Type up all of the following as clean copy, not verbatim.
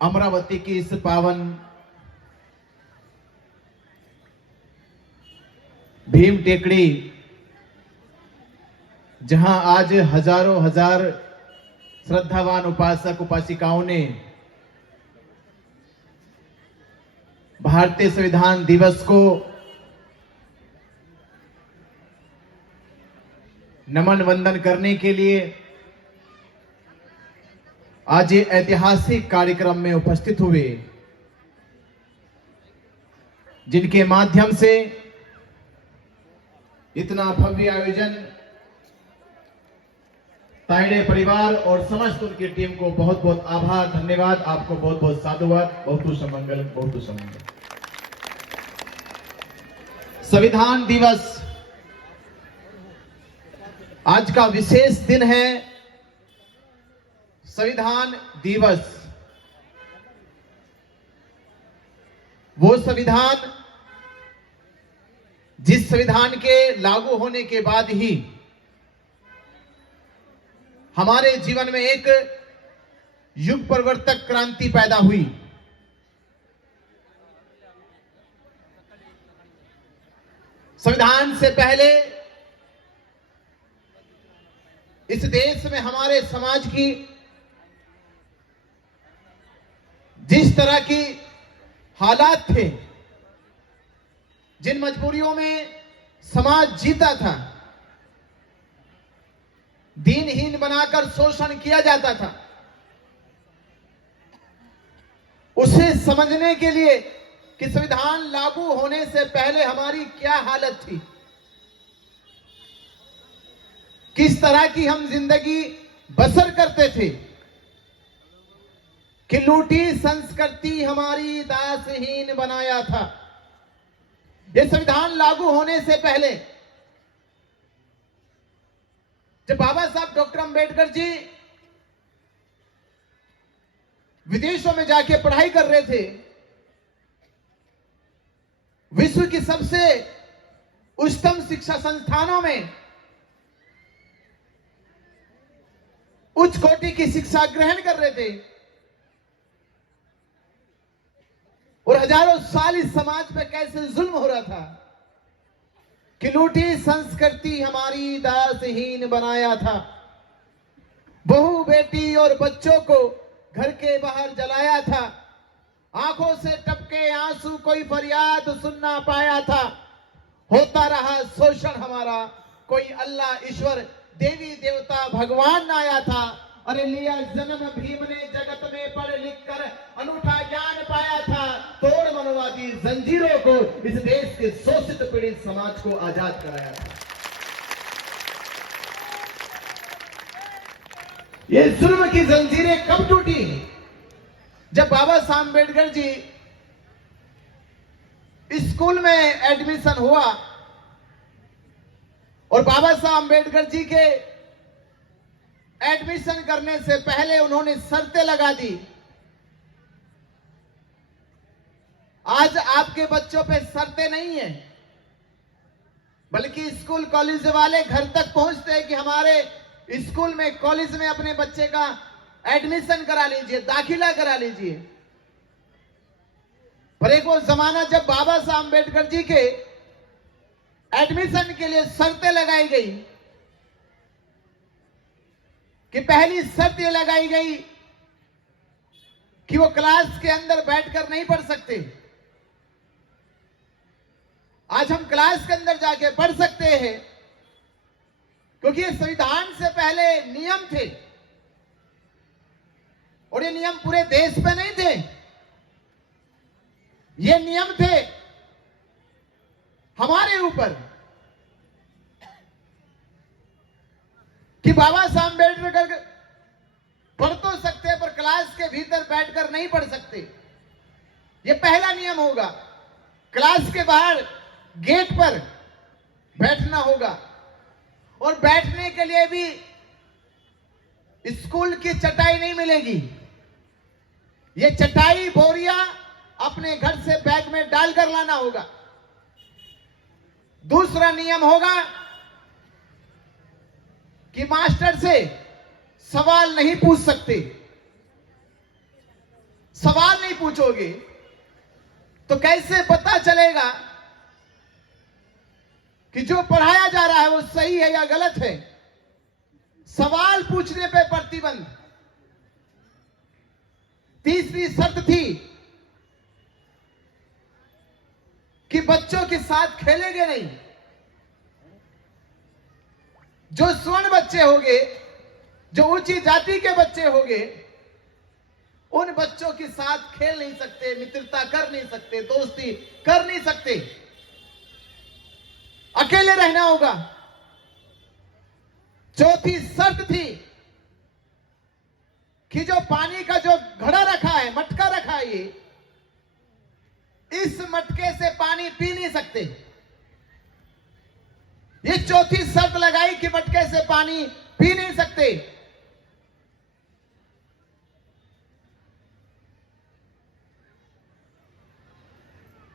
अमरावती की इस पावन भीम टेकड़ी, जहां आज हजारों हजार श्रद्धावान उपासक उपासिकाओं ने भारतीय संविधान दिवस को नमन वंदन करने के लिए आज ये ऐतिहासिक कार्यक्रम में उपस्थित हुए, जिनके माध्यम से इतना भव्य आयोजन तायड़े परिवार और समस्त उनकी टीम को बहुत बहुत आभार, धन्यवाद, आपको बहुत बहुत साधुवाद, बहुत सुमंगल, बहुत सुमंगल। संविधान दिवस आज का विशेष दिन है। संविधान दिवस वो संविधान जिस संविधान के लागू होने के बाद ही हमारे जीवन में एक युग परिवर्तक क्रांति पैदा हुई। संविधान से पहले इस देश में हमारे समाज की जिस तरह की हालात थे, जिन मजबूरियों में समाज जीता था, दीनहीन बनाकर शोषण किया जाता था, उसे समझने के लिए कि संविधान लागू होने से पहले हमारी क्या हालत थी, किस तरह की हम जिंदगी बसर करते थे, कि लूटी संस्कृति हमारी दासहीन बनाया था। यह संविधान लागू होने से पहले जब बाबा साहब डॉक्टर अंबेडकर जी विदेशों में जाके पढ़ाई कर रहे थे, विश्व की सबसे उच्चतम शिक्षा संस्थानों में उच्च कोटि की शिक्षा ग्रहण कर रहे थे, और हजारों साल इस समाज पे कैसे जुल्म हो रहा था कि लूटी संस्कृति हमारी दासहीन बनाया था। बहू बेटी और बच्चों को घर के बाहर जलाया था, आंखों से टपके आंसू कोई फरियाद सुन ना पाया था। होता रहा शोषण हमारा, कोई अल्लाह ईश्वर देवी देवता भगवान ना आया था। अरे लिया जन्म भीम ने जगत में पढ़ लिख कर अनूठा ज्ञान पाया था। तोड़ मनोवादी जंजीरों को इस देश के शोषित पीड़ित समाज को आजाद कराया था। ये जुल्म की जंजीरें कब टूटी? जब बाबा साहब अम्बेडकर जी स्कूल में एडमिशन हुआ और बाबा साहब अम्बेडकर जी के एडमिशन करने से पहले उन्होंने शर्तें लगा दी। आज आपके बच्चों पे शर्तें नहीं है, बल्कि स्कूल कॉलेज वाले घर तक पहुंचते हैं कि हमारे स्कूल में कॉलेज में अपने बच्चे का एडमिशन करा लीजिए, दाखिला करा लीजिए। पर एक वो जमाना जब बाबा साहब अम्बेडकर जी के एडमिशन के लिए शर्तें लगाई गई कि पहली शर्त यह लगाई गई कि वो क्लास के अंदर बैठकर नहीं पढ़ सकते। आज हम क्लास के अंदर जाके पढ़ सकते हैं क्योंकि ये संविधान से पहले नियम थे, और ये नियम पूरे देश पे नहीं थे। ये नियम थे हमारे ऊपर कि बाबा साहब अम्बेडकर पढ़ तो सकते हैं पर क्लास के भीतर बैठकर नहीं पढ़ सकते। ये पहला नियम होगा। क्लास के बाहर गेट पर बैठना होगा, और बैठने के लिए भी स्कूल की चटाई नहीं मिलेगी। ये चटाई बोरिया अपने घर से बैग में डालकर लाना होगा। दूसरा नियम होगा कि मास्टर से सवाल नहीं पूछ सकते। सवाल नहीं पूछोगे तो कैसे पता चलेगा कि जो पढ़ाया जा रहा है वो सही है या गलत है? सवाल पूछने पे प्रतिबंध। तीसरी शर्त थी कि बच्चों के साथ खेलेंगे नहीं। जो स्वर्ण बच्चे होंगे, जो ऊंची जाति के बच्चे होंगे, उन बच्चों के साथ खेल नहीं सकते, मित्रता कर नहीं सकते, दोस्ती कर नहीं सकते, अकेले रहना होगा। चौथी शर्त थी कि जो पानी का जो घड़ा रखा है, मटका रखा है, इस मटके से पानी पी नहीं सकते। ये चौथी शर्त लगाई कि मटके से पानी पी नहीं सकते।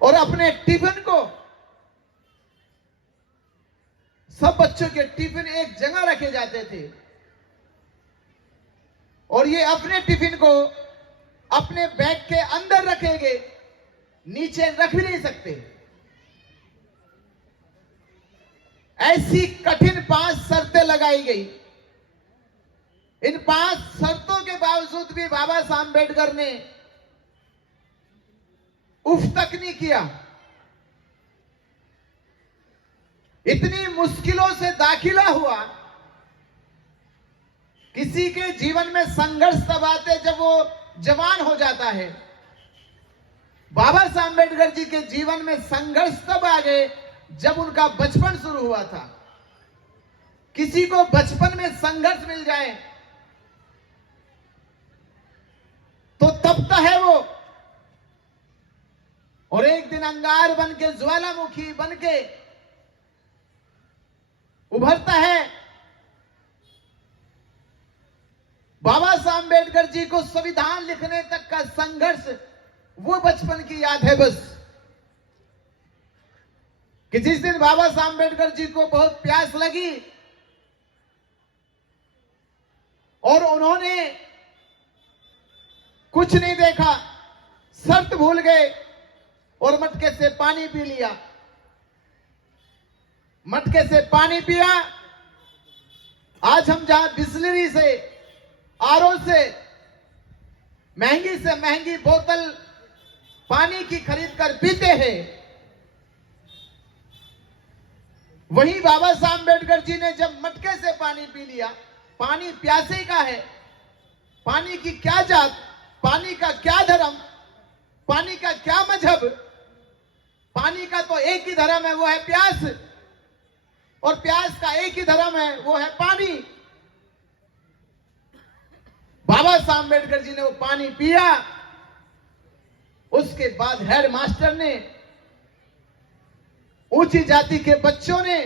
और अपने टिफिन को, सब बच्चों के टिफिन एक जगह रखे जाते थे और ये अपने टिफिन को अपने बैग के अंदर रखेंगे, नीचे रख भी नहीं सकते। ऐसी कठिन 5 शर्तें लगाई गई। इन 5 शर्तों के बावजूद भी बाबा साहब अम्बेडकर ने उफ तक नहीं किया। इतनी मुश्किलों से दाखिला हुआ। किसी के जीवन में संघर्ष तब आते जब वो जवान हो जाता है। बाबा साहब अम्बेडकर जी के जीवन में संघर्ष तब आ गए जब उनका बचपन शुरू हुआ था। किसी को बचपन में संघर्ष मिल जाए तो तपता है वो, और एक दिन अंगार बन के, ज्वालामुखी बन के उभरता है। बाबा साहब अम्बेडकर जी को संविधान लिखने तक का संघर्ष वो बचपन की याद है बस। कि जिस दिन बाबा साहब अम्बेडकर जी को बहुत प्यास लगी और उन्होंने कुछ नहीं देखा, शर्त भूल गए और मटके से पानी पी लिया। मटके से पानी पिया। आज हम जहां बिस्लरी से, आरओ से महंगी बोतल पानी की खरीद कर पीते हैं, वहीं बाबा साहब अम्बेडकर जी ने जब मटके से पानी पी लिया। पानी प्यासे का है। पानी की क्या जात, पानी का क्या धर्म, पानी का क्या मजहब, पानी का तो एक ही धर्म है, वो है प्यास, और प्यास का एक ही धर्म है, वो है पानी। बाबा साहब अम्बेडकर जी ने वो पानी पिया। उसके बाद हेड मास्टर ने, ऊंची जाति के बच्चों ने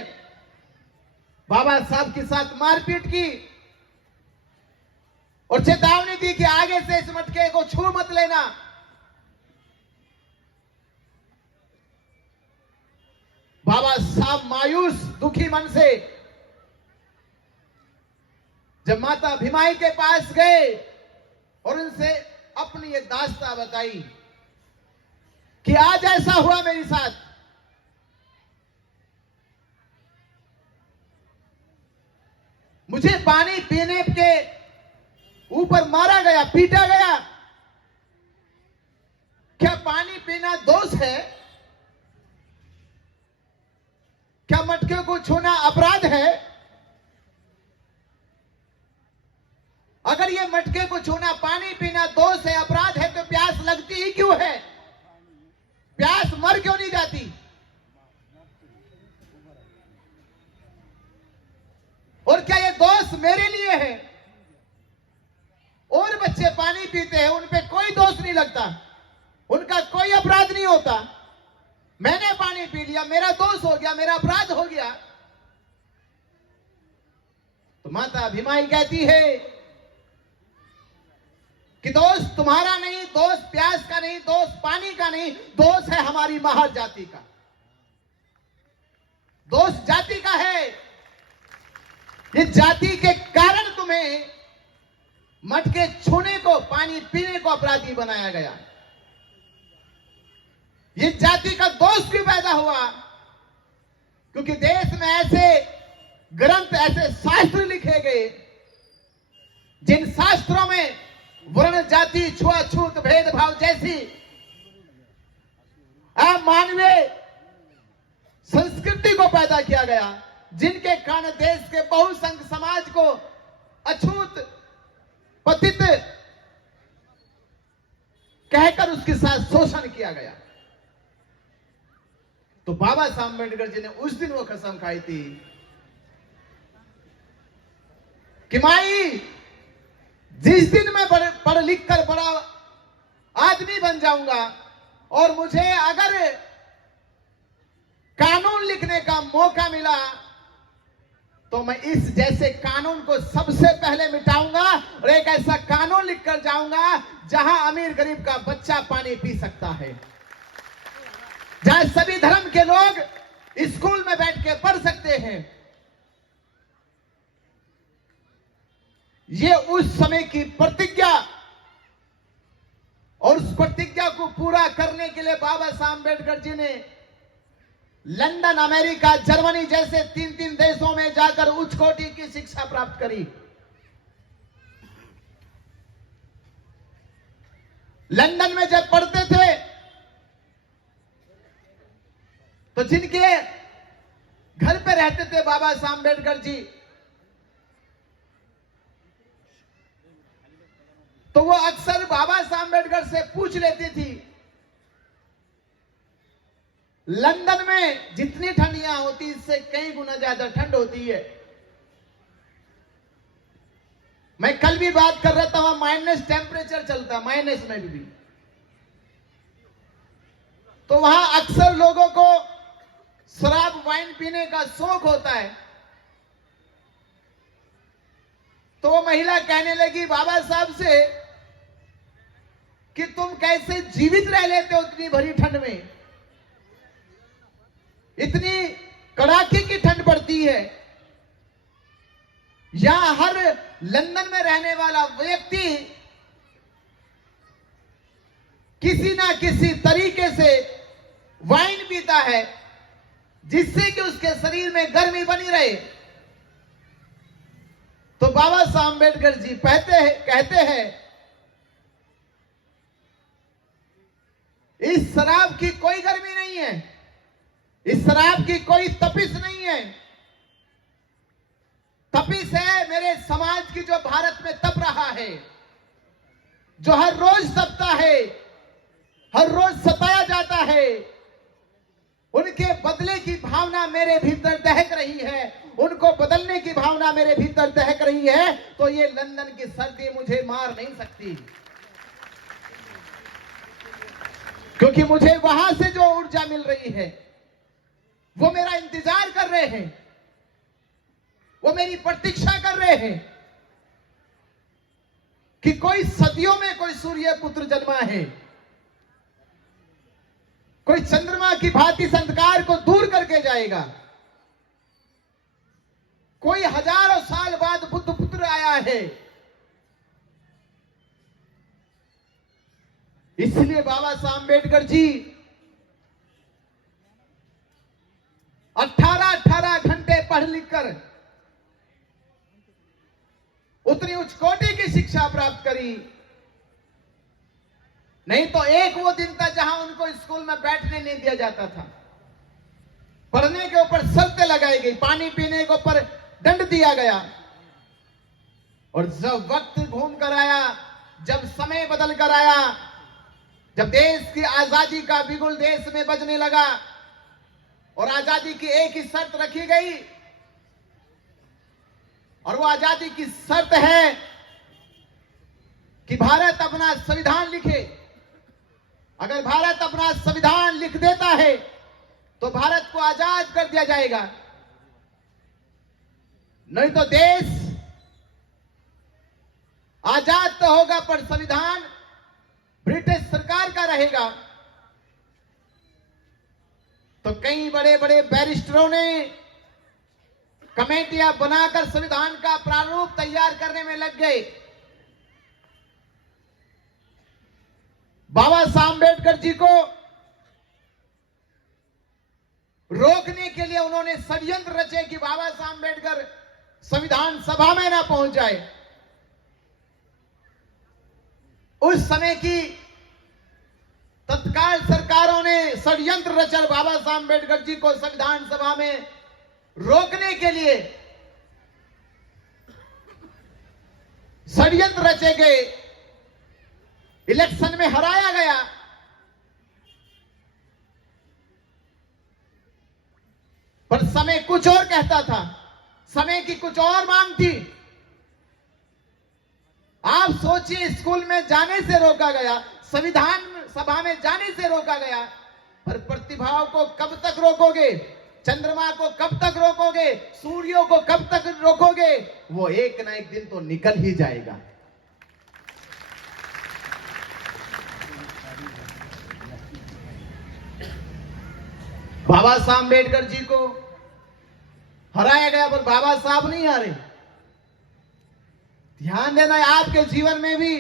बाबा साहब के साथ मारपीट की और चेतावनी दी कि आगे से इस मटके को छू मत लेना। बाबा साहब मायूस, दुखी मन से जब माता भीमाई के पास गए और उनसे अपनी ये दास्तां बताई कि आज ऐसा हुआ मेरे साथ, मुझे पानी पीने के ऊपर मारा गया, पीटा गया। क्या पानी पीना दोष है? क्या मटके को छूना अपराध है? अगर ये मटके को छूना, पानी पीना दोष है, अपराध है, तो प्यास लगती ही क्यों है? प्यास मर क्यों नहीं जाती? और क्या ये दोष मेरे लिए है? और बच्चे पानी पीते हैं, उन पे कोई दोष नहीं लगता, उनका कोई अपराध नहीं होता। मैंने पानी पी लिया, मेरा दोष हो गया, मेरा अपराध हो गया। तो माता भीमाई कहती है कि दोष तुम्हारा नहीं, दोष प्यास का नहीं, दोष पानी का नहीं, दोष है हमारी महार जाति का, दोष जाति का है। इस जाति के कारण तुम्हें मटके छूने को, पानी पीने को अपराधी बनाया गया। ये जाति का दोष क्यों पैदा हुआ? क्योंकि देश में ऐसे ग्रंथ, ऐसे शास्त्र लिखे गए जिन शास्त्रों में वर्ण, जाति, छुआछूत, भेदभाव जैसी अमानवीय संस्कृति को पैदा किया गया, जिनके कारण देश के बहुसंख्यक समाज को अछूत, पतित कहकर उसके साथ शोषण किया गया। तो बाबा साहब अम्बेडकर जी ने उस दिन वो कसम खाई थी कि माई, जिस दिन मैं पढ़ लिख कर बड़ा आदमी बन जाऊंगा और मुझे अगर कानून लिखने का मौका मिला तो मैं इस जैसे कानून को सबसे पहले मिटाऊंगा और एक ऐसा कानून लिखकर जाऊंगा जहां अमीर गरीब का बच्चा पानी पी सकता है, जहां सभी धर्म के लोग स्कूल में बैठ के पढ़ सकते हैं। ये उस समय की प्रतिज्ञा, और उस प्रतिज्ञा को पूरा करने के लिए बाबा साहब अम्बेडकर जी ने लंदन, अमेरिका, जर्मनी जैसे 3-3 देशों में जाकर उच्च कोटि की शिक्षा प्राप्त करी। लंदन में जब पढ़ते थे तो जिनके घर पे रहते थे बाबा साहब अम्बेडकर जी, तो वो अक्सर बाबा साहब अम्बेडकर से पूछ लेती थी, लंदन में जितनी ठंड यहां होती इससे कई गुना ज्यादा ठंड होती है। मैं कल भी बात कर रहा था, वहां माइनस टेम्परेचर चलता, माइनस में भी। तो वहां अक्सर लोगों को शराब, वाइन पीने का शौक होता है। तो वो महिला कहने लगी बाबा साहब से कि तुम कैसे जीवित रह लेते हो इतनी भरी ठंड में, इतनी कड़ाके की ठंड पड़ती है। यहां हर लंदन में रहने वाला व्यक्ति किसी ना किसी तरीके से वाइन पीता है जिससे कि उसके शरीर में गर्मी बनी रहे। तो बाबा साहब अम्बेडकर जी कहते हैं इस शराब की कोई गर्मी नहीं है, इस शराब की कोई तपिश नहीं है। तपिश है मेरे समाज की जो भारत में तप रहा है, जो हर रोज तपता है, हर रोज सताया जाता है। उनके बदले की भावना मेरे भीतर दहक रही है, उनको बदलने की भावना मेरे भीतर दहक रही है। तो ये लंदन की सर्दी मुझे मार नहीं सकती, क्योंकि मुझे वहां से जो ऊर्जा मिल रही है वो मेरा इंतजार कर रहे हैं, वो मेरी प्रतीक्षा कर रहे हैं कि कोई सदियों में कोई सूर्य पुत्र जन्मा है, कोई चंद्रमा की भांति संस्कार को दूर करके जाएगा, कोई हजारों साल बाद बुद्ध पुत्र आया है। इसलिए बाबा साहब अम्बेडकर जी 18-18 घंटे पढ़ लिख कर उतनी उच्च कोटि की शिक्षा प्राप्त करी। नहीं तो एक वो दिन था जहां उनको स्कूल में बैठने नहीं दिया जाता था, पढ़ने के ऊपर शर्तें लगाई गई, पानी पीने के ऊपर दंड दिया गया। और जब वक्त घूम कर आया, जब समय बदल कर आया, जब देश की आजादी का बिगुल देश में बजने लगा और आजादी की एक ही शर्त रखी गई, और वो आजादी की शर्त है कि भारत अपना संविधान लिखे। अगर भारत अपना संविधान लिख देता है तो भारत को आजाद कर दिया जाएगा, नहीं तो देश आजाद तो होगा पर संविधान ब्रिटिश सरकार का रहेगा। तो कई बड़े बड़े बैरिस्टरों ने कमेटियां बनाकर संविधान का प्रारूप तैयार करने में लग गए। बाबा साहब अम्बेडकर जी को रोकने के लिए उन्होंने षड्यंत्र रचे कि बाबा साहब अम्बेडकर संविधान सभा में ना पहुंच जाए। उस समय की तत्काल सरकारों ने षड्यंत्र रचा बाबा साहब अम्बेडकर जी को संविधान सभा में रोकने के लिए षड्यंत्र रचे गए। इलेक्शन में हराया गया। पर समय कुछ और कहता था, समय की कुछ और मांग थी। आप सोचिए, स्कूल में जाने से रोका गया, संविधान सभा में जाने से रोका गया, पर प्रतिभाओं को कब तक रोकोगे? चंद्रमा को कब तक रोकोगे? सूर्यों को कब तक रोकोगे? वो एक ना एक दिन तो निकल ही जाएगा। बाबा साहब अम्बेडकर जी को हराया गया, पर बाबा साहब नहीं हारे। ध्यान देना है, आपके जीवन में भी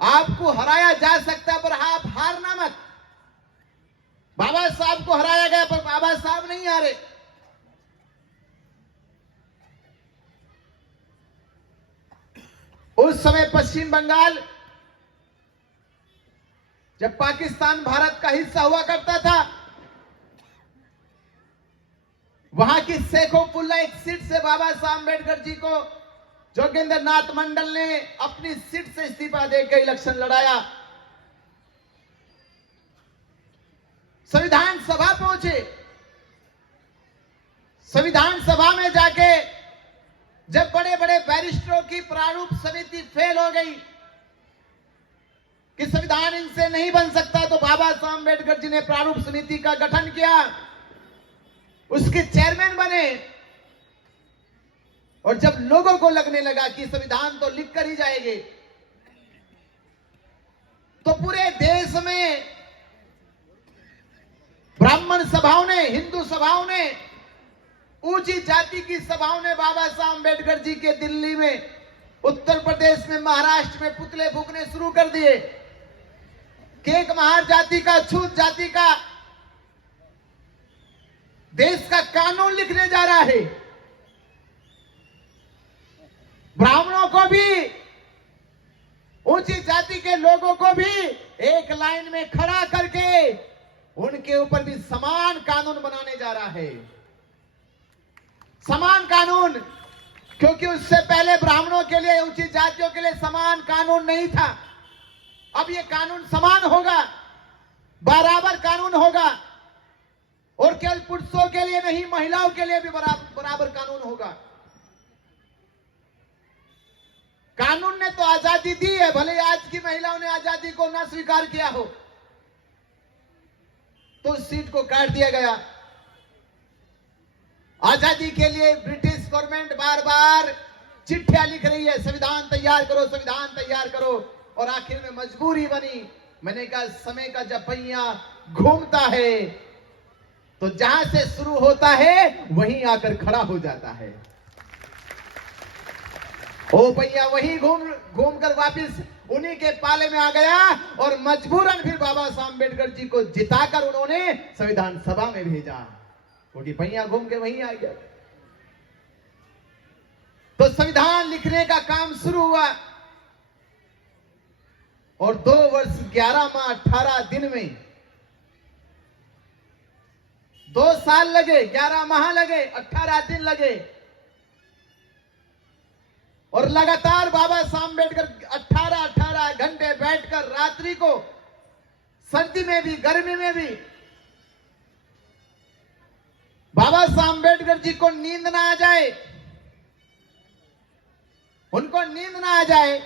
आपको हराया जा सकता है, पर आप हारना मत। बाबा साहब को हराया गया, पर बाबा साहब नहीं हारे। उस समय पश्चिम बंगाल जब पाकिस्तान भारत का हिस्सा हुआ करता था, वहां की शेखोपुल्ला एक सीट से बाबा साहब अम्बेडकर जी को जोगेंद्र नाथ मंडल ने अपनी सीट से इस्तीफा देकर इलेक्शन लड़ाया। संविधान सभा पहुंचे। संविधान सभा में जाके जब बड़े बड़े बैरिस्टरों की प्रारूप समिति फेल हो गई कि संविधान इनसे नहीं बन सकता, तो बाबा साहब अम्बेडकर जी ने प्रारूप समिति का गठन किया, उसके चेयरमैन बने। और जब लोगों को लगने लगा कि संविधान तो लिख कर ही जाएंगे, तो पूरे देश में ब्राह्मण सभाओं ने, हिंदू सभाओं ने, ऊंची जाति की सभाओं ने बाबा साहब अम्बेडकर जी के दिल्ली में, उत्तर प्रदेश में, महाराष्ट्र में पुतले फूंकने शुरू कर दिए कि एक महार जाति का, छूत जाति का देश का कानून लिखने जा रहा है। ब्राह्मणों को भी, ऊंची जाति के लोगों को भी एक लाइन में खड़ा करके उनके ऊपर भी समान कानून बनाने जा रहा है। समान कानून, क्योंकि उससे पहले ब्राह्मणों के लिए, ऊंची जातियों के लिए समान कानून नहीं था। अब ये कानून समान होगा, बराबर कानून होगा, और केवल पुरुषों के लिए नहीं, महिलाओं के लिए भी बराबर कानून होगा। कानून ने तो आजादी दी है, भले आज की महिलाओं ने आजादी को ना स्वीकार किया हो, तो उस सीट को काट दिया गया। आजादी के लिए ब्रिटिश गवर्नमेंट बार बार चिट्ठियां लिख रही है, संविधान तैयार करो, संविधान तैयार करो, और आखिर में मजबूरी बनी। मैंने कहा, समय का जब पहिया घूमता है तो जहां से शुरू होता है वहीं आकर खड़ा हो जाता है। वो पहिया वहीं घूम कर वापिस उन्हीं के पाले में आ गया, और मजबूरन फिर बाबा साहब अम्बेडकर जी को जिताकर उन्होंने संविधान सभा में भेजा, क्योंकि पहिया घूम के वहीं आ गया। तो संविधान लिखने का काम शुरू हुआ, और 2 वर्ष 11 माह 18 दिन में 2 साल लगे, 11 माह लगे, 18 दिन लगे, और लगातार बाबा साहब अम्बेडकर 18 घंटे बैठकर, रात्रि को, सर्दी में भी, गर्मी में भी, बाबा साहब अम्बेडकर जी को नींद ना आ जाए, उनको नींद ना आ जाए,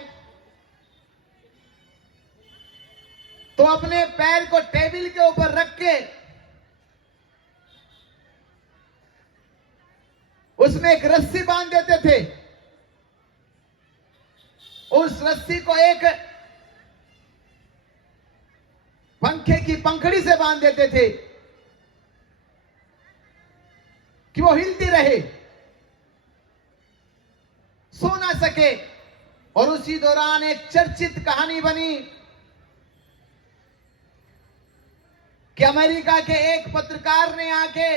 तो अपने पैर को टेबल के ऊपर रख के उसमें एक रस्सी बांध देते थे। उस रस्सी को एक पंखे की पंखड़ी से बांध देते थे कि वो हिलती रहे, सो ना सके। और उसी दौरान एक चर्चित कहानी बनी कि अमेरिका के एक पत्रकार ने आके,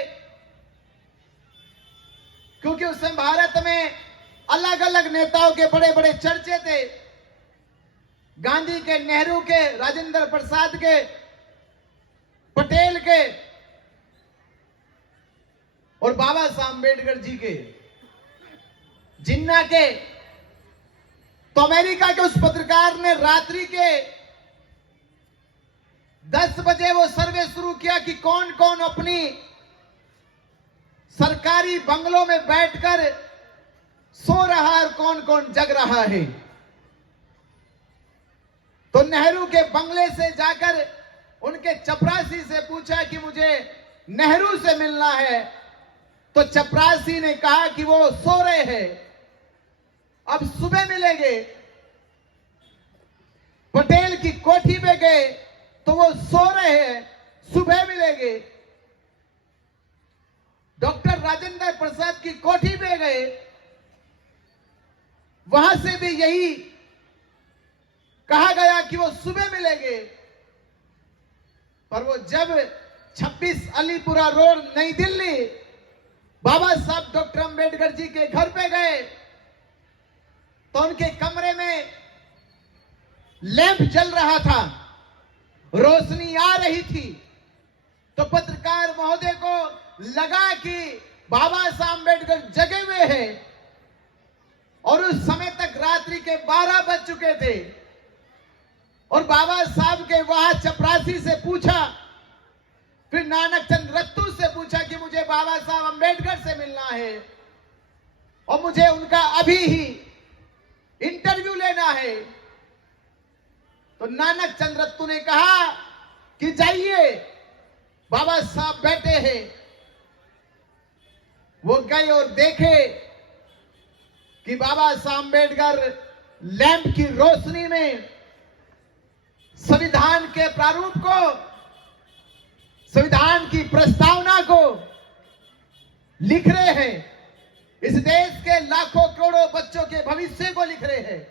क्योंकि उस समय भारत में अलग अलग नेताओं के बड़े बड़े चर्चे थे, गांधी के, नेहरू के, राजेंद्र प्रसाद के, पटेल के और बाबा साहब अम्बेडकर जी के, जिन्ना के। तो अमेरिका के उस पत्रकार ने रात्रि के 10 बजे वो सर्वे शुरू किया कि कौन कौन अपनी सरकारी बंगलों में बैठकर सो रहा है और कौन कौन जग रहा है। तो नेहरू के बंगले से जाकर उनके चपरासी से पूछा कि मुझे नेहरू से मिलना है। तो चपरासी ने कहा कि वो सो रहे हैं, अब सुबह मिलेंगे। पटेल की कोठी पे गए तो वो सो रहे हैं, सुबह मिलेंगे। डॉक्टर राजेंद्र प्रसाद की कोठी पे गए, वहां से भी यही कहा गया कि वो सुबह मिलेंगे। पर वो जब 26 अलीपुरा रोड, नई दिल्ली, बाबा साहब डॉक्टर अंबेडकर जी के घर पे गए तो उनके कमरे में लैंप जल रहा था, रोशनी आ रही थी। तो पत्रकार महोदय को लगा कि बाबा साहब अम्बेडकर जगे हुए हैं और उस समय तक रात्रि के 12 बज चुके थे। और बाबा साहब के वहां चपरासी से पूछा, फिर नानक चंद रत्तू से पूछा कि मुझे बाबा साहब अम्बेडकर से मिलना है और मुझे उनका अभी ही इंटरव्यू लेना है। तो नानक चंद रत्तू ने कहा कि जाइए, बाबा साहब बैठे हैं। वो गए और देखे कि बाबा साहब अम्बेडकर लैंप की रोशनी में संविधान के प्रारूप को, संविधान की प्रस्तावना को लिख रहे हैं। इस देश के लाखों करोड़ों बच्चों के भविष्य को लिख रहे हैं।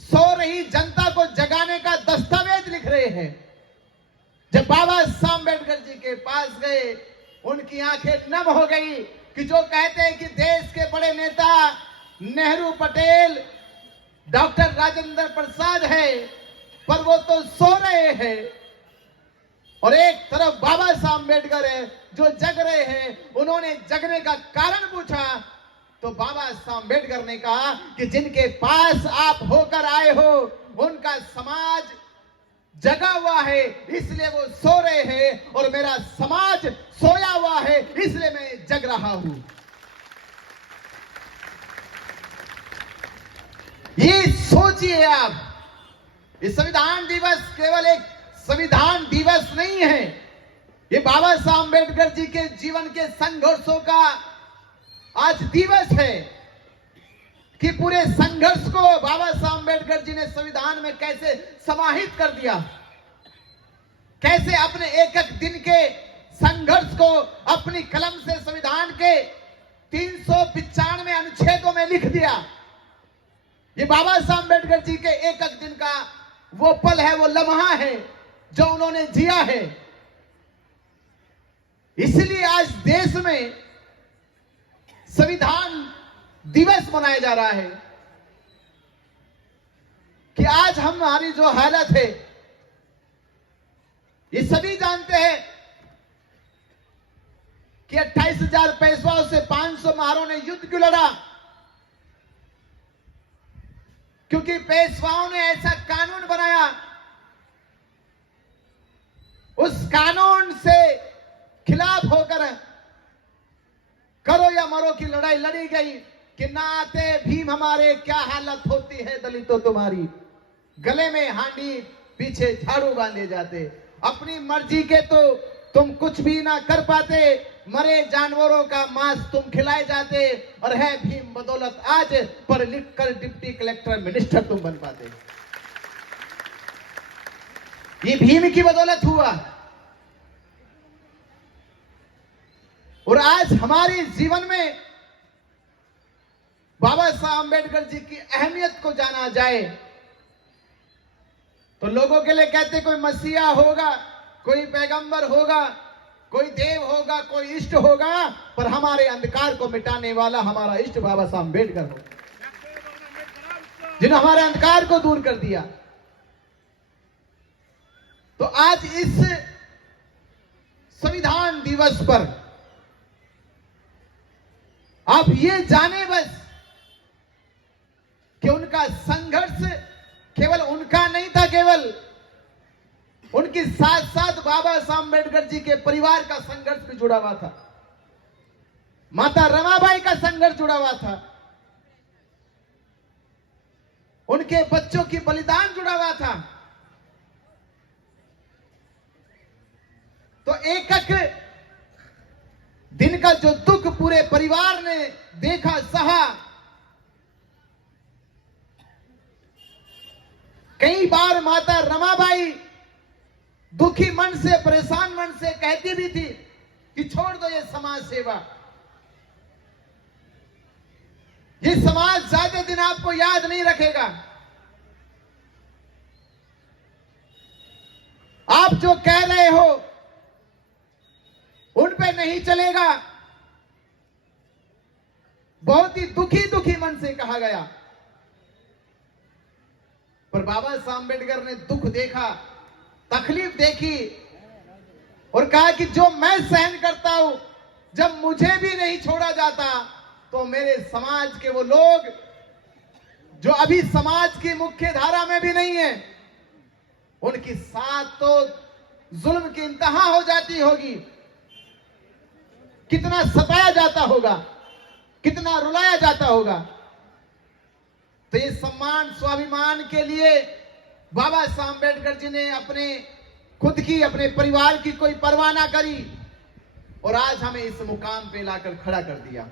सो रही जनता को जगाने का दस्तावेज लिख रहे हैं। जब बाबा साहब अम्बेडकर जी के पास गए, उनकी आंखें नम हो गई कि जो कहते हैं कि देश के बड़े नेता नेहरू, पटेल, डॉक्टर राजेंद्र प्रसाद है, पर वो तो सो रहे हैं। और एक तरफ बाबा साहब अम्बेडकर है जो जग रहे हैं। उन्होंने जगने का कारण पूछा तो बाबा साहब अम्बेडकर ने कहा कि जिनके पास आप होकर आए हो उनका समाज जगा हुआ है, इसलिए वो सो रहे हैं, और मेरा समाज सोया हुआ है, इसलिए मैं जग रहा हूं। ये सोचिए आप, ये संविधान दिवस केवल एक संविधान दिवस नहीं है, ये बाबा साहब अम्बेडकर जी के जीवन के संघर्षों का आज दिवस है कि पूरे संघर्ष को बाबा साहब अम्बेडकर जी ने संविधान में कैसे समाहित कर दिया, कैसे अपने एक एक दिन के संघर्ष को अपनी कलम से संविधान के 395 अनुच्छेदों में लिख दिया। ये बाबा साहब अम्बेडकर जी के एक एक दिन का वो पल है, वो लम्हा है जो उन्होंने जिया है। इसलिए आज देश में संविधान दिवस मनाया जा रहा है कि आज हमारी जो हालत है, ये सभी जानते हैं कि 28,000 पेशवाओं से 500 महारों ने युद्ध क्यों लड़ा, क्योंकि पेशवाओं ने ऐसा कानून बनाया, उस कानून से खिलाफ होकर करो या मरो की लड़ाई लड़ी गई कि ना आते भीम हमारे क्या हालत होती है दलितों तुम्हारी। गले में हांडी, पीछे झाड़ू बांधे जाते, अपनी मर्जी के तो तुम कुछ भी ना कर पाते, मरे जानवरों का मांस तुम खिलाए जाते, और है भीम बदौलत आज पढ़ लिख कर डिप्टी कलेक्टर मिनिस्टर तुम बन पाते। ये भीम की बदौलत हुआ। और आज हमारे जीवन में बाबा साहब अम्बेडकर जी की अहमियत को जाना जाए तो लोगों के लिए कहते कोई मसीहा होगा, कोई पैगंबर होगा, कोई देव होगा, कोई इष्ट होगा, पर हमारे अंधकार को मिटाने वाला हमारा इष्ट बाबा साहब अम्बेडकर होगा, जिन्होंने हमारे अंधकार को दूर कर दिया। तो आज इस संविधान दिवस पर आप ये जाने बस कि उनका संघर्ष केवल उनका नहीं था, केवल उनके साथ साथ बाबा साहब अम्बेडकर जी के परिवार का संघर्ष भी जुड़ा हुआ था, माता रमाबाई का संघर्ष जुड़ा हुआ था, उनके बच्चों की बलिदान जुड़ा हुआ था। तो एक एक दिन का जो दुख पूरे परिवार ने देखा, सहा, कई बार माता रमाबाई दुखी मन से, परेशान मन से कहती भी थी कि छोड़ दो ये समाज सेवा, ये समाज ज्यादा दिन आपको याद नहीं रखेगा, आप जो कह रहे हो उन पे नहीं चलेगा। बहुत ही दुखी दुखी मन से कहा गया। पर बाबा साहब अम्बेडकर ने दुख देखा, तकलीफ देखी और कहा कि जो मैं सहन करता हूं, जब मुझे भी नहीं छोड़ा जाता तो मेरे समाज के वो लोग जो अभी समाज की मुख्य धारा में भी नहीं है, उनके साथ तो जुल्म की इंतहा हो जाती होगी, कितना सताया जाता होगा, कितना रुलाया जाता होगा। तो ये सम्मान, स्वाभिमान के लिए बाबा साहब अम्बेडकर जी ने अपने खुद की, अपने परिवार की कोई परवाह ना करी और आज हमें इस मुकाम पे लाकर खड़ा कर दिया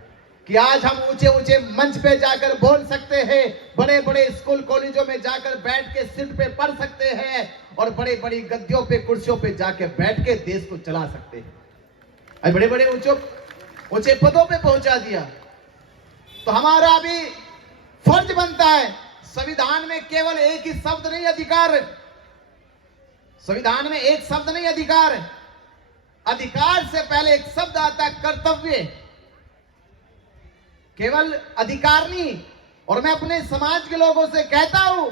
कि आज हम ऊंचे ऊंचे मंच पे जाकर बोल सकते हैं, बड़े बड़े स्कूल कॉलेजों में जाकर बैठ के सीट पे पढ़ सकते हैं और बड़े बड़ी गद्दियों पे, कुर्सियों पे जाके बैठ के देश को चला सकते हैं। आज बड़े बड़े ऊंचे पदों पे पहुंचा दिया। तो हमारा अभी फर्ज बनता है, संविधान में केवल एक ही शब्द नहीं अधिकार, संविधान में एक शब्द नहीं अधिकार, अधिकार से पहले एक शब्द आता है कर्तव्य, केवल अधिकार नहीं। और मैं अपने समाज के लोगों से कहता हूं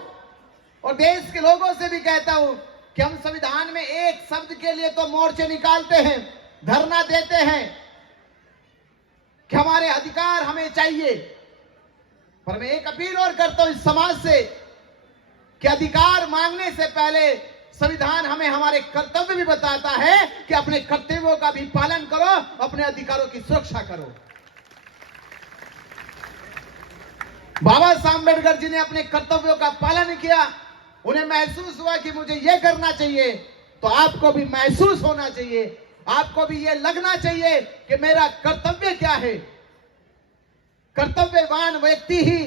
और देश के लोगों से भी कहता हूं कि हम संविधान में एक शब्द के लिए तो मोर्चे निकालते हैं, धरना देते हैं कि हमारे अधिकार हमें चाहिए, पर मैं एक अपील और करता हूं इस समाज से कि अधिकार मांगने से पहले संविधान हमें हमारे कर्तव्य भी बताता है कि अपने कर्तव्यों का भी पालन करो, अपने अधिकारों की सुरक्षा करो। बाबा साहब अम्बेडकर जी ने अपने कर्तव्यों का पालन किया, उन्हें महसूस हुआ कि मुझे यह करना चाहिए, तो आपको भी महसूस होना चाहिए, आपको भी यह लगना चाहिए कि मेरा कर्तव्य क्या है। कर्तव्यवान व्यक्ति ही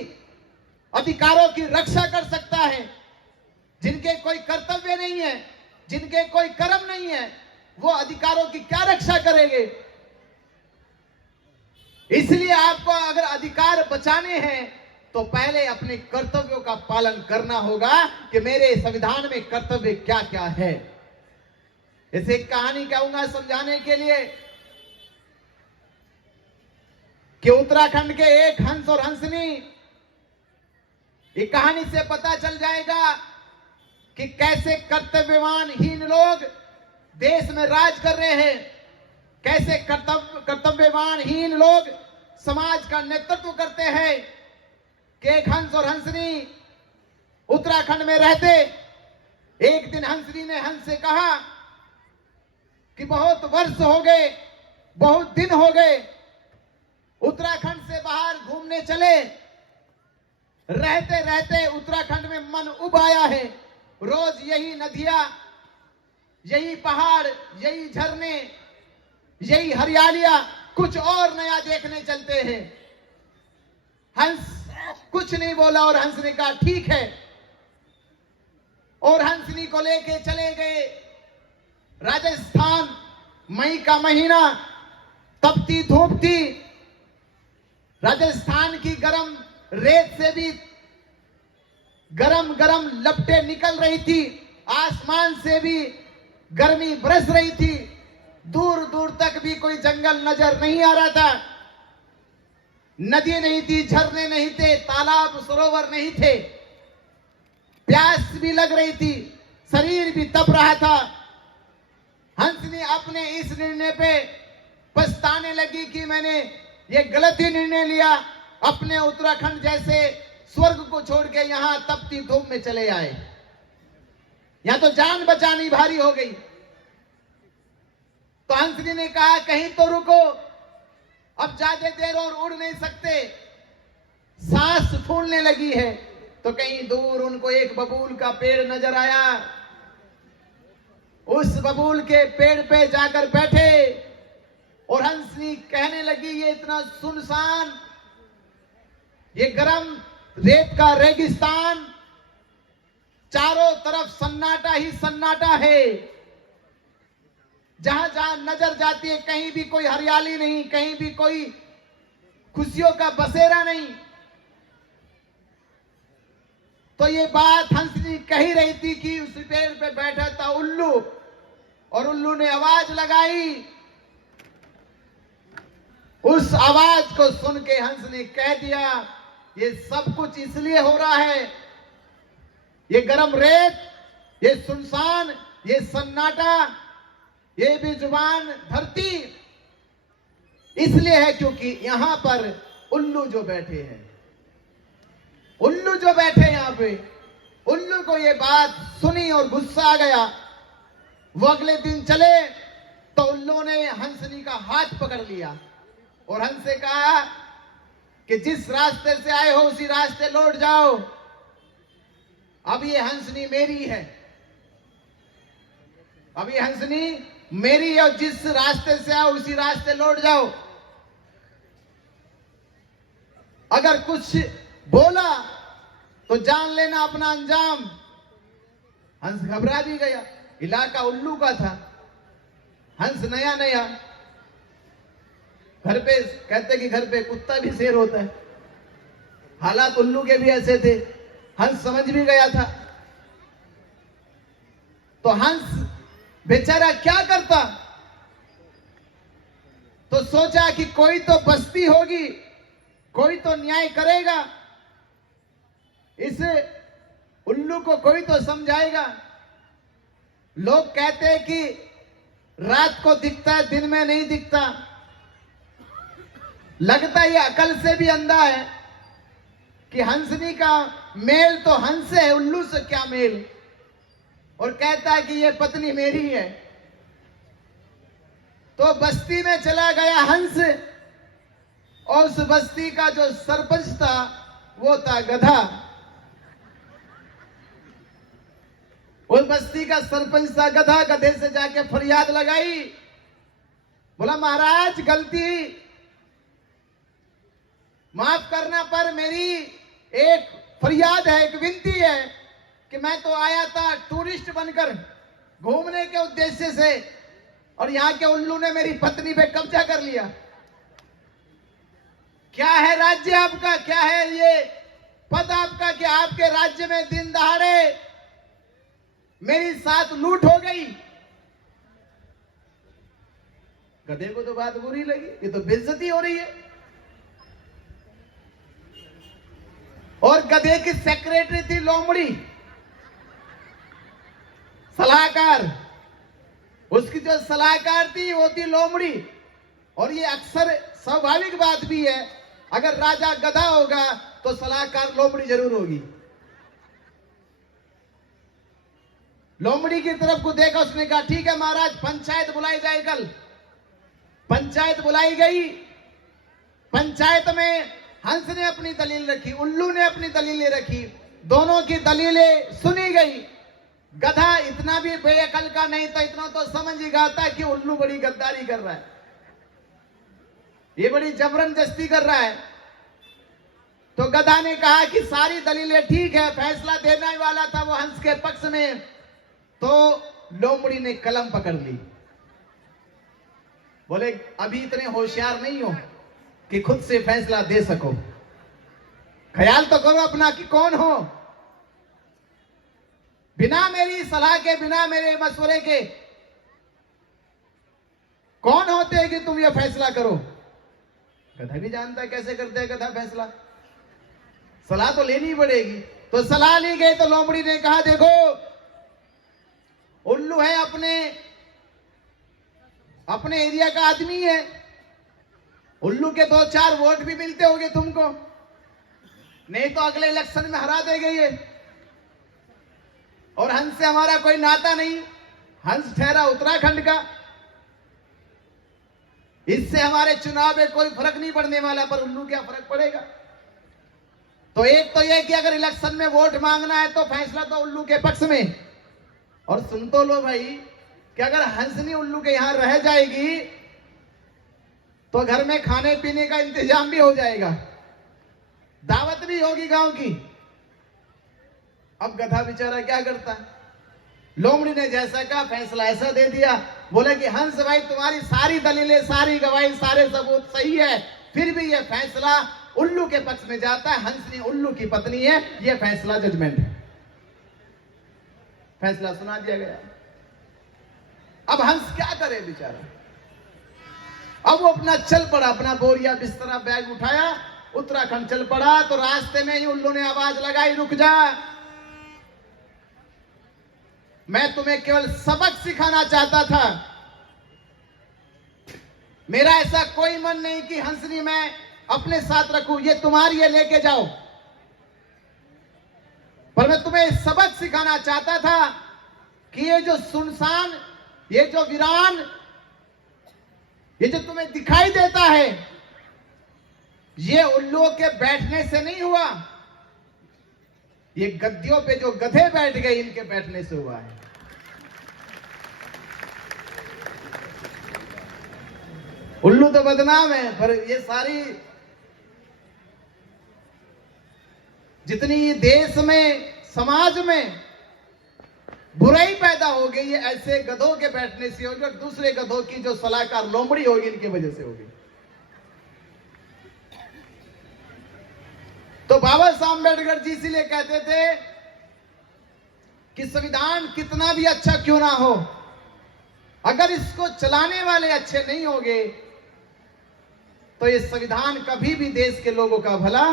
अधिकारों की रक्षा कर सकता है। जिनके कोई कर्तव्य नहीं है, जिनके कोई कर्म नहीं है, वो अधिकारों की क्या रक्षा करेंगे। इसलिए आपको अगर अधिकार बचाने हैं तो पहले अपने कर्तव्यों का पालन करना होगा कि मेरे संविधान में कर्तव्य क्या क्या है। इसे एक कहानी कहूंगा समझाने के लिए कि उत्तराखंड के एक हंस और हंसनी, इस कहानी से पता चल जाएगा कि कैसे कर्तव्यवानहीन लोग देश में राज कर रहे हैं, कैसे कर्तव्यवानहीन लोग समाज का नेतृत्व करते हैं। कि एक हंस और हंसनी उत्तराखंड में रहते, एक दिन हंसनी ने हंस से कहा कि बहुत वर्ष हो गए, बहुत दिन हो गए, उत्तराखंड से बाहर घूमने चले, रहते रहते उत्तराखंड में मन उब आया है। रोज यही नदियां, यही पहाड़, यही झरने, यही हरियालियां, कुछ और नया देखने चलते हैं। हंस कुछ नहीं बोला और हंस ने कहा ठीक है, और हंसनी को लेके चले गए राजस्थान। मई का महीना, तपती धूप थी, राजस्थान की गर्म रेत से भी गरम गरम लपटें निकल रही थी, आसमान से भी गर्मी बरस रही थी, दूर दूर तक भी कोई जंगल नजर नहीं आ रहा था, नदी नहीं थी, झरने नहीं थे, तालाब सरोवर नहीं थे, प्यास भी लग रही थी, शरीर भी तप रहा था। हंसनी अपने इस निर्णय पे पछताने लगी कि मैंने ये गलत ही निर्णय लिया, अपने उत्तराखंड जैसे स्वर्ग को छोड़ के यहां तपती धूप में चले आए, यहां तो जान बचानी भारी हो गई। तो हंसनी ने कहा कहीं तो रुको, अब ज्यादा देर और उड़ नहीं सकते, सांस फूलने लगी है। तो कहीं दूर उनको एक बबूल का पेड़ नजर आया, उस बबूल के पेड़ पे जाकर बैठे और हंसनी कहने लगी ये इतना सुनसान, ये गरम रेत का रेगिस्तान, चारों तरफ सन्नाटा ही सन्नाटा है, जहां जहां नजर जाती है कहीं भी कोई हरियाली नहीं, कहीं भी कोई खुशियों का बसेरा नहीं। तो ये बात हंसनी कही रही थी कि उस पेड़ पे बैठा था उल्लू, और उल्लू ने आवाज लगाई। उस आवाज को सुन के हंस ने कह दिया ये सब कुछ इसलिए हो रहा है, ये गरम रेत, ये सुनसान, ये सन्नाटा, ये बेजुबान धरती इसलिए है क्योंकि यहां पर उल्लू जो बैठे हैं, उल्लू जो बैठे यहां पे, उल्लू को ये बात सुनी और गुस्सा आ गया। वो अगले दिन चले तो उल्लू ने हंसनी का हाथ पकड़ लिया और हंस से कहा कि जिस रास्ते से आए हो उसी रास्ते लौट जाओ, अब ये हंसनी मेरी है, अब ये हंसनी मेरी है, और जिस रास्ते से आओ उसी रास्ते लौट जाओ। अगर कुछ बोला तो जान लेना अपना अंजाम। हंस घबरा भी गया, इलाका उल्लू का था, हंस नया नया, घर पे कहते कि घर पे कुत्ता भी शेर होता है, हालात उल्लू के भी ऐसे थे, हंस समझ भी गया था। तो हंस बेचारा क्या करता, तो सोचा कि कोई तो बस्ती होगी, कोई तो न्याय करेगा, इस उल्लू को कोई तो समझाएगा। लोग कहते हैं कि रात को दिखता है दिन में नहीं दिखता, लगता ये अकल से भी अंधा है कि हंसनी का मेल तो हंस से है, उल्लू से क्या मेल, और कहता है कि ये पत्नी मेरी है। तो बस्ती में चला गया हंस, और उस बस्ती का जो सरपंच था वो था गधा। उस बस्ती का सरपंच था गधा, गधे से जाके फरियाद लगाई, बोला महाराज गलती माफ करना, पर मेरी एक फरियाद है, एक विनती है कि मैं तो आया था टूरिस्ट बनकर घूमने के उद्देश्य से, और यहां के उल्लू ने मेरी पत्नी पे कब्जा कर लिया। क्या है राज्य आपका, क्या है ये पद आपका कि आपके राज्य में दिन दहाड़े मेरी साथ लूट हो गई। गधे को तो बात बुरी लगी, ये तो बेइज्जती हो रही है। और गधे की सेक्रेटरी थी लोमड़ी, सलाहकार, उसकी जो सलाहकार थी वो थी लोमड़ी। और ये अक्सर स्वाभाविक बात भी है, अगर राजा गधा होगा तो सलाहकार लोमड़ी जरूर होगी। लोमड़ी की तरफ को देखा, उसने कहा ठीक है महाराज पंचायत बुलाई जाए कल। पंचायत बुलाई गई, पंचायत में हंस ने अपनी दलील रखी, उल्लू ने अपनी दलीलें रखी, दोनों की दलीलें सुनी गई। गधा इतना भी बेअकल का नहीं था, इतना तो समझ ही गया था कि उल्लू बड़ी गद्दारी कर रहा है, ये बड़ी जबरदस्ती कर रहा है। तो गधा ने कहा कि सारी दलीलें ठीक है, फैसला देने वाला था वो हंस के पक्ष में। तो लोमड़ी ने कलम पकड़ ली, बोले अभी इतने होशियार नहीं हो कि खुद से फैसला दे सको, ख्याल तो करो अपना कि कौन हो। बिना मेरी सलाह के, बिना मेरे मशवरे के कौन होते हैं कि तुम ये फैसला करो? गधा भी जानता है कैसे करते हैं गधा फैसला। सलाह तो लेनी पड़ेगी। तो सलाह ली गई तो लोमड़ी ने कहा, देखो उल्लू है, अपने एरिया का आदमी है, उल्लू के 2-4 वोट भी मिलते होंगे तुमको, नहीं तो अगले इलेक्शन में हरा देंगे ये। और हंस से हमारा कोई नाता नहीं, हंस ठहरा उत्तराखंड का, इससे हमारे चुनाव में कोई फर्क नहीं पड़ने वाला, पर उल्लू क्या फर्क पड़ेगा। तो एक तो यह कि अगर इलेक्शन में वोट मांगना है तो फैसला तो उल्लू के पक्ष में। और सुन तो लो भाई कि अगर हंसनी उल्लू के यहां रह जाएगी तो घर में खाने पीने का इंतजाम भी हो जाएगा, दावत भी होगी गांव की। अब गधा बेचारा क्या करता है? लोमड़ी ने जैसा कहा फैसला ऐसा दे दिया। बोले कि हंस भाई तुम्हारी सारी दलीलें, सारी गवाही, सारे सबूत सही है, फिर भी यह फैसला उल्लू के पक्ष में जाता है। हंसनी उल्लू की पत्नी है, यह फैसला जजमेंट है। फैसला सुना दिया गया। अब हंस क्या करे बेचारा? अब वो अपना चल पड़ा, अपना बोरिया बिस्तरा बैग उठाया, उत्तराखंड चल पड़ा। तो रास्ते में ही उल्लू ने आवाज लगाई, रुक जा, मैं तुम्हें केवल सबक सिखाना चाहता था। मेरा ऐसा कोई मन नहीं कि हंसनी मैं अपने साथ रखूं, ये तुम्हारी है, लेके जाओ। पर मैं तुम्हें सबक सिखाना चाहता था कि ये जो सुनसान, ये जो वीरान, ये जो तुम्हें दिखाई देता है, ये उल्लुओं के बैठने से नहीं हुआ, ये गद्दियों पे जो गधे बैठ गए इनके बैठने से हुआ है। उल्लू तो बदनाम है, पर ये सारी जितनी देश में, समाज में बुराई पैदा हो गई है, ऐसे गधों के बैठने से होगी, और दूसरे गधों की जो सलाहकार लोमड़ी होगी इनकी वजह से होगी। तो बाबा साहब अम्बेडकर जी इसीलिए कहते थे कि संविधान कितना भी अच्छा क्यों ना हो, अगर इसको चलाने वाले अच्छे नहीं होंगे तो ये संविधान कभी भी देश के लोगों का भला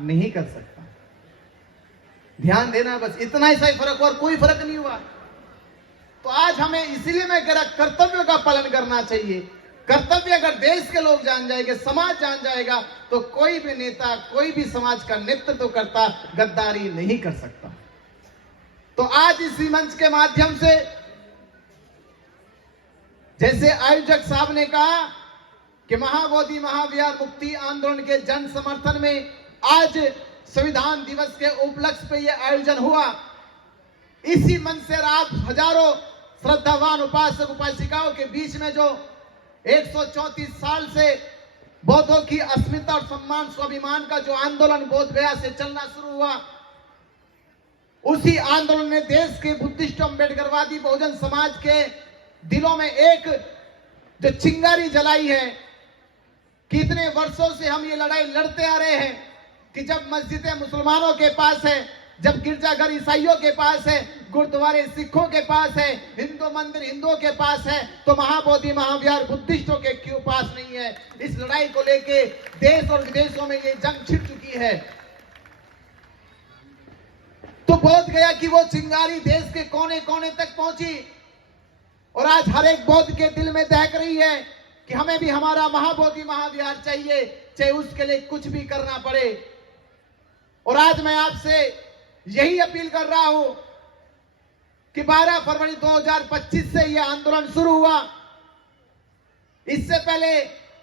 नहीं कर सकता। ध्यान देना, बस इतना ही सही फर्क, और कोई फर्क नहीं हुआ। तो आज हमें इसीलिए मैं कह रहा, कर्तव्यों का पालन करना चाहिए। कर्तव्य अगर देश के लोग जान जाएंगे, समाज जान जाएगा, तो कोई भी नेता, कोई भी समाज का नेतृत्व करता गद्दारी नहीं कर सकता। तो आज इसी मंच के माध्यम से, जैसे आयोजक साहब ने कहा कि महाबोधि महाविहार मुक्ति आंदोलन के जन समर्थन में आज संविधान दिवस के उपलक्ष्य पे यह आयोजन हुआ। इसी मंच से रात हजारों श्रद्धावान उपासक उपासिकाओं के बीच में जो 134 साल से बौद्धों की अस्मिता और सम्मान स्वाभिमान का जो आंदोलन बोध गया से चलना शुरू हुआ, उसी आंदोलन ने देश के बुद्धिस्ट अम्बेडकरवादी बहुजन समाज के दिलों में एक जो चिंगारी जलाई है कि इतने वर्षों से हम ये लड़ाई लड़ते आ रहे हैं कि जब मस्जिदें मुसलमानों के पास है, जब गिरजाघर ईसाइयों के पास है, गुरुद्वारे सिखों के पास है, हिंदू मंदिर हिंदुओं के पास है, तो महाबोधि महाविहार बुद्धिस्टों के क्यों पास नहीं है? इस लड़ाई को लेके देश और विदेशों में ये जंग छिड़ चुकी है। तो बोध गया कि वो चिंगारी देश के कोने कोने तक पहुंची, और आज हर एक बौद्ध के दिल में दहक रही है कि हमें भी हमारा महाबोधि महाविहार चाहिए, चाहे उसके लिए कुछ भी करना पड़े। और आज मैं आपसे यही अपील कर रहा हूं कि 12 फरवरी 2025 से यह आंदोलन शुरू हुआ। इससे पहले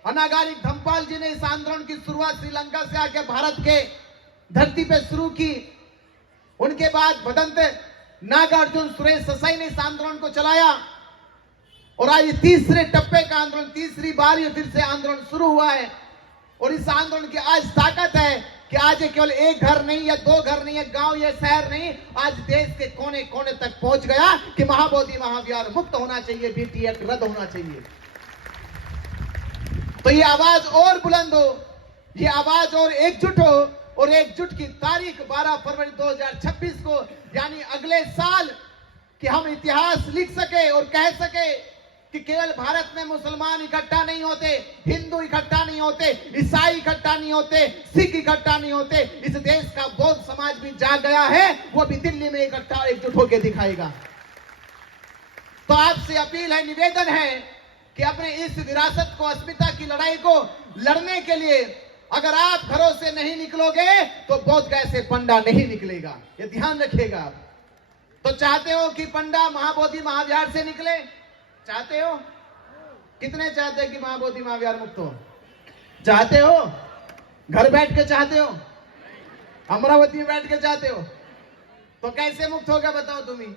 अनागारिक धम्पाल जी ने इस आंदोलन की शुरुआत श्रीलंका से आके भारत के धरती पे शुरू की। उनके बाद भदंत नागार्जुन सुरेश ससाई ने इस आंदोलन को चलाया, और आज तीसरे टप्पे का आंदोलन, तीसरी बार ये फिर से आंदोलन शुरू हुआ है। और इस आंदोलन की आज ताकत है कि आज ये केवल एक घर नहीं या दो घर नहीं, है गांव या शहर नहीं, आज देश के कोने कोने तक पहुंच गया कि महाबोधि महाविहार मुक्त होना चाहिए, बीटी एक्ट रद्द होना चाहिए। तो ये आवाज और बुलंद हो, ये आवाज और एकजुट हो, और एकजुट की तारीख 12 फरवरी 2026 को, यानी अगले साल, कि हम इतिहास लिख सके और कह सके कि केवल भारत में मुसलमान इकट्ठा नहीं होते, हिंदू इकट्ठा नहीं होते, ईसाई इकट्ठा नहीं होते, सिख इकट्ठा नहीं होते, इस देश का बौद्ध समाज भी जाग गया है, वो भी दिल्ली में इकट्ठा एकजुट होकर दिखाएगा। तो आपसे अपील है, निवेदन है कि अपने इस विरासत को, अस्मिता की लड़ाई को लड़ने के लिए अगर आप घरों से नहीं निकलोगे तो बोध गया से पंडा नहीं निकलेगा, ये ध्यान रखिएगा आप। तो चाहते हो कि पंडा महाबोधि महाविहार से निकले? चाहते हो? कितने चाहते हैं कि महाबोधि महाविहार मुक्त हो? चाहते हो? घर बैठ के चाहते हो? अमरावती में बैठ के चाहते हो? तो कैसे मुक्त होगा बताओ तुम ही?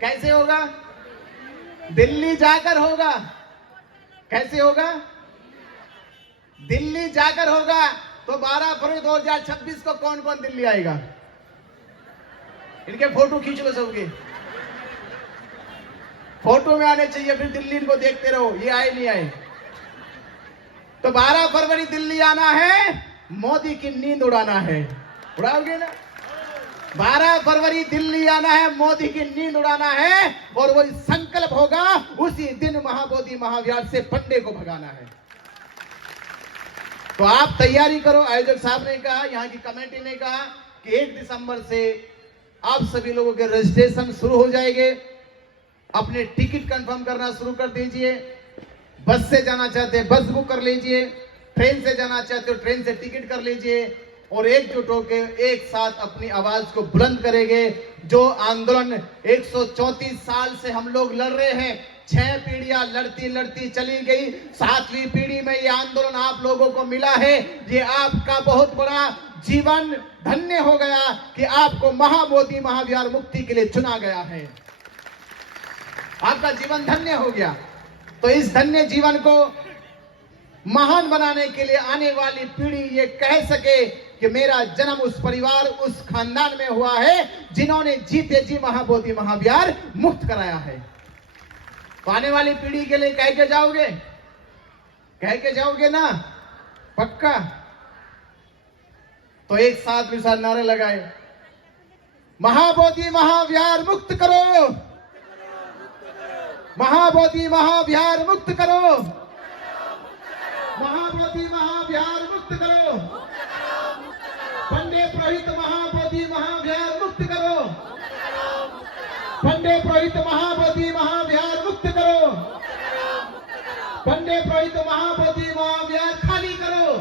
कैसे होगा? दिल्ली जाकर होगा। कैसे होगा? दिल्ली जाकर होगा। तो 12 फरवरी 2026 को कौन कौन दिल्ली आएगा? इनके फोटो खींच लो सबके, फोटो में आने चाहिए, फिर दिल्ली इनको देखते रहो ये आए नहीं आए। तो 12 फरवरी दिल्ली आना है, मोदी की नींद उड़ाना है। उड़ाओगे ना? 12 फरवरी दिल्ली आना है, मोदी की नींद उड़ाना है, और वही संकल्प होगा उसी दिन महाबोधि महाविहार से पंडे को भगाना है। तो आप तैयारी करो। आयोजक साहब ने कहा, यहाँ की कमेटी ने कहा कि 1 दिसंबर से आप सभी लोगों के रजिस्ट्रेशन शुरू हो जाएंगे। अपने टिकट कंफर्म करना शुरू कर दीजिए। बस से जाना चाहते हैं बस बुक कर लीजिए, ट्रेन से जाना चाहते हो ट्रेन से टिकट कर लीजिए, और एकजुट होकर एक साथ अपनी आवाज को बुलंद करेंगे। जो आंदोलन 134 साल से हम लोग लड़ रहे हैं, 6 पीढ़ियां लड़ती लड़ती चली गई, 7वीं पीढ़ी में ये आंदोलन आप लोगों को मिला है। ये आपका बहुत बड़ा जीवन धन्य हो गया कि आपको महाबोधि महाविहार मुक्ति के लिए चुना गया है। आपका जीवन धन्य हो गया। तो इस धन्य जीवन को महान बनाने के लिए आने वाली पीढ़ी ये कह सके कि मेरा जन्म उस परिवार, उस खानदान में हुआ है जिन्होंने जीते जी महाबोधि महाविहार मुक्त कराया है। तो आने वाली पीढ़ी के लिए कह के जाओगे? कह के जाओगे ना? पक्का? तो एक साथ विशाल नारे लगाए, महाबोधि महाविहार मुक्त करो, महाबोधि महाविहार मुक्त करो, महाबोधि महाविहार मुक्त करो, पंडे पुरोहित महाबोधि महाविहार मुक्त करो, पंडे पुरोहित महाबोधि महाविहार मुक्त करो, पंडे पुरोहित महाबोधि महाविहार खाली करो,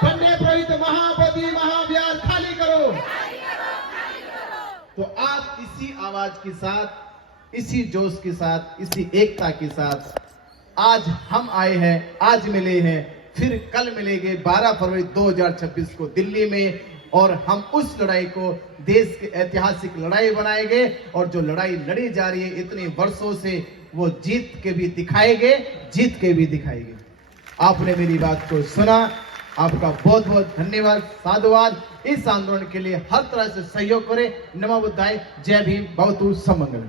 पंडे पुरोहित महाबोधि महाविहार खाली करो। तो आप इसी आवाज के साथ, इसी जोश के साथ, इसी एकता के साथ आज हम आए हैं, आज मिले हैं, फिर कल मिलेंगे 12 फरवरी 2026 को दिल्ली में, और हम उस लड़ाई को देश की ऐतिहासिक लड़ाई बनाएंगे। और जो लड़ाई लड़ी जा रही है इतने वर्षों से, वो जीत के भी दिखाएंगे, जीत के भी दिखाएंगे। आपने मेरी बात को सुना, आपका बहुत बहुत धन्यवाद, साधुवाद। इस आंदोलन के लिए हर तरह से सहयोग करें। नमो बुद्धाय, जय भीम, बहुत समंगल।